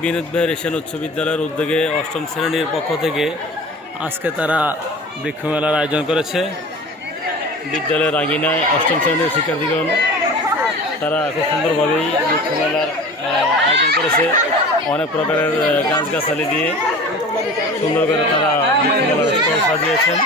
বিনোদ ভাই এশিয়ান উচ্চ বিদ্যালয়ের উদ্যোগে অষ্টম শ্রেণীর পক্ষ থেকে আজকে তারা বৃক্ষমেলার আয়োজন করেছে। বিদ্যালয়ের আঙিনায় অষ্টম শ্রেণীর শিক্ষার্থীগণ তারা খুব সুন্দরভাবেই বৃক্ষমেলার আয়োজন করেছে। অনেক প্রকারের গাছগাছালি দিয়ে সুন্দর করে তারা বৃক্ষমেলার স্টল সাজিয়েছেন।